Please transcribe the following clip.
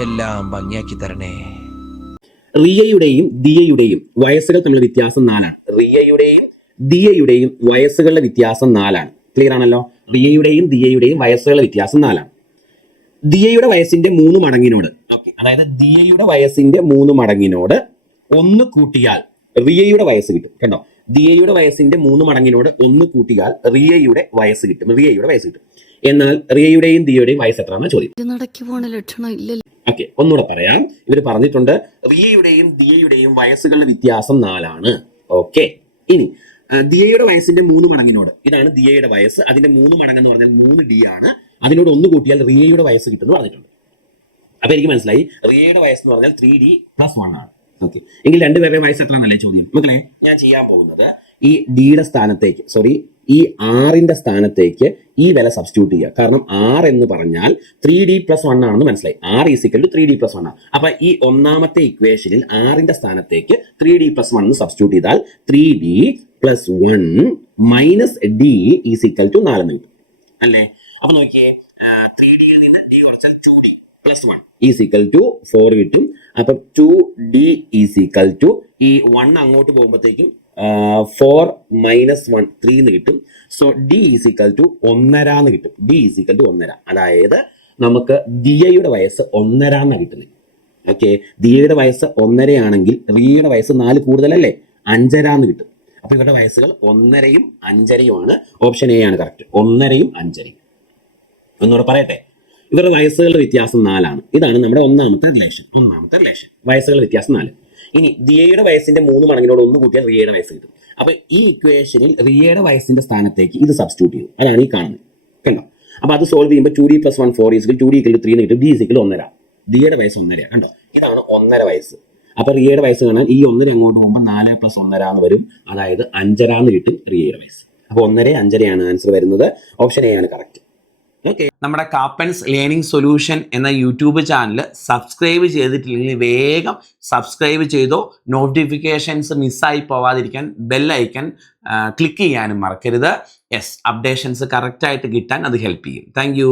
എല്ലാം ഭംഗിയാക്കി തരണേ. റിയയുടെയും ദിയയുടെയും വയസ്സുകൾ തമ്മിലുള്ള വ്യത്യാസം 4ആണ്. റിയയുടെയും ദിയയുടെയും വയസ്സുകളുടെ വ്യത്യാസം 4ആണ്. ക്ലിയർ ആണല്ലോ? റിയയുടെയും ദിയയുടെയും വയസ്സുകളുടെ വ്യത്യാസം 4ആണ്. ദിയയുടെ വയസ്സിന്റെ 3 മടങ്ങിനോട് അതായത് ദിയയുടെ വയസ്സിന്റെ 3 മടങ്ങിനോട് 1 കൂട്ടിയാൽ റിയയുടെ വയസ്സ് കിട്ടും. കണ്ടോ? ദിയയുടെ വയസ്സിന്റെ 3 മടങ്ങിനോട് 1 കൂട്ടിയാൽ റിയയുടെ വയസ്സ് കിട്ടും. എന്നാൽ റിയയുടെയും ദിയയുടെയും വയസ്സ് എത്രയാണെന്ന് ചോദ്യം. ഒന്നുകൂടെ പറയാം. ഇവർ പറഞ്ഞിട്ടുണ്ട് റിയയുടെയും ദിയയുടെയും വയസ്സുകളുടെ വ്യത്യാസം 4ആണ്. ഓക്കെ. ഇനി ദിയയുടെ വയസ്സിന്റെ 3 മടങ്ങിനോട്, ഇതാണ് ദിയയുടെ വയസ്സ്, അതിന്റെ 3 മടങ്ങെന്ന് പറഞ്ഞാൽ 3D ആണ്. അതിനോട് 1 കൂട്ടിയാൽ റിയയുടെ വയസ്സ് കിട്ടുമെന്ന് പറഞ്ഞിട്ടുണ്ട്. അപ്പൊ എനിക്ക് മനസ്സിലായി റിയയുടെ വയസ്സ് എന്ന് പറഞ്ഞാൽ 3D + 1 ആണ്. ഓക്കെ. എങ്കിൽ രണ്ടുപേരുടെ വയസ്സ് എത്രയാണെന്നല്ലേ ചോദ്യം. മക്കളെ, ഞാൻ ചെയ്യാൻ പോകുന്നത് ഈ ഡിയുടെ സ്ഥാനത്തേക്ക് ഈ ആറിന്റെ സ്ഥാനത്തേക്ക് ഈ വില സബ്സ്റ്റിറ്റ്യൂട്ട് ചെയ്യുക. കാരണം R എന്ന് പറഞ്ഞാൽ 3D + 1 ആണെന്ന് മനസ്സിലായി. R = 3D + 1 ആണ്. അപ്പൊ ഈ ഒന്നാമത്തെ ഇക്വേഷനിൽ ആറിന്റെ സ്ഥാനത്തേക്ക് 3D + 1 സബ്സ്റ്റിറ്റ്യൂട്ട് ചെയ്താൽ 3D + 1 - D = 4 എന്ന് കിട്ടും അല്ലേ? അപ്പൊ നോക്കിയേ, 3D യിൽ നിന്ന് D കുറച്ചാൽ 2D + 1 = 4 കിട്ടും. അപ്പൊ 2D = ഈ 1 അങ്ങോട്ട് പോകുമ്പോഴത്തേക്കും 4 - 1 3 എന്ന് കിട്ടും. സോ D = 1.5 എന്ന് കിട്ടും. D = 1.5. അതായത് നമുക്ക് ദിയയുടെ വയസ്സ് 1.5 എന്നാണ് കിട്ടുന്നത്. ഓക്കെ. ദിയയുടെ വയസ്സ് 1.5 ആണെങ്കിൽ റിയയുടെ വയസ്സ് 4 കൂടുതലല്ലേ, 5.5 എന്ന് കിട്ടും. അപ്പൊ ഇവരുടെ വയസ്സുകൾ 1.5യും 5.5യും ആണ്. ഓപ്ഷൻ എ ആണ് കറക്റ്റ്. 1.5യും 5.5യും. ഒന്നുകൂടെ പറയട്ടെ, ഇവരുടെ വയസ്സുകളുടെ വ്യത്യാസം 4ആണ്. ഇതാണ് നമ്മുടെ ഒന്നാമത്തെ റിലേഷൻ. വയസ്സുകളുടെ വ്യത്യാസം 4. ഇനി ദിയയുടെ വയസ്സിന്റെ 3 മടങ്ങിനോട് 1 കൂട്ടിയാൽ റിയയുടെ വയസ്സ് കിട്ടും. അപ്പൊ ഈ ഇക്വേഷനിൽ റിയയുടെ വയസ്സിന്റെ സ്ഥാനത്തേക്ക് ഇത് സബ്സ്റ്റിറ്റ്യൂട്ട് ചെയ്യും. അതാണ് ഈ കാണുന്നത്. കണ്ടോ? അപ്പൊ അത് സോൾവ് ചെയ്യുമ്പോൾ 2D + 1 4 2D = 3 എന്ന് കിട്ടും. D = 1.5. ദിയയുടെ വയസ്സ് 1.5. കണ്ടോ? ഇതാണ് 1.5 വയസ്സ്. അപ്പൊ റിയയുടെ വയസ്സ് കാണാൻ ഈ 1 അങ്ങോട്ട് പോകുമ്പോൾ 4 + 1.5 എന്ന് വരും. അതായത് 5.5 എന്ന് കിട്ടും റിയയുടെ വയസ്സ്. അപ്പൊ 1.5 5.5 ആണ് ആൻസർ വരുന്നത്. ഓപ്ഷൻ എ ആണ് കറക്റ്റ്. ഓക്കെ. നമ്മുടെ കാപ്പൻസ് ലേണിംഗ് സൊല്യൂഷൻ എന്ന യൂട്യൂബ് ചാനൽ സബ്സ്ക്രൈബ് ചെയ്തിട്ടില്ലെങ്കിൽ വേഗം സബ്സ്ക്രൈബ് ചെയ്തോ. നോട്ടിഫിക്കേഷൻസ് മിസ്സായി പോവാതിരിക്കാൻ ബെൽ ഐക്കൺ ക്ലിക്ക് ചെയ്യാനും മറക്കരുത്. അപ്ഡേഷൻസ് കറക്റ്റായിട്ട് കിട്ടാൻ അത് ഹെൽപ്പ് ചെയ്യും. താങ്ക്